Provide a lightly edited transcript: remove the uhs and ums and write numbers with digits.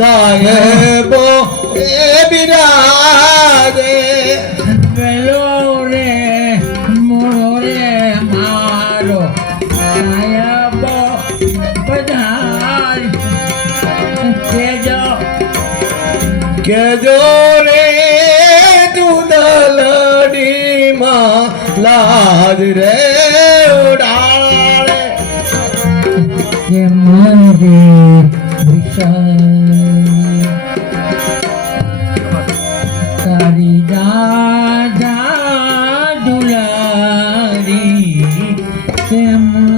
સાહેબો એ બિરાજે વેલો રે મોરો રે મારો સાહેબો પધાર કેજો રે દૂધલડીમાં લાજ રે ઉડાડે કે મારે વિશાળ તારી દાદા દુલારી તેમ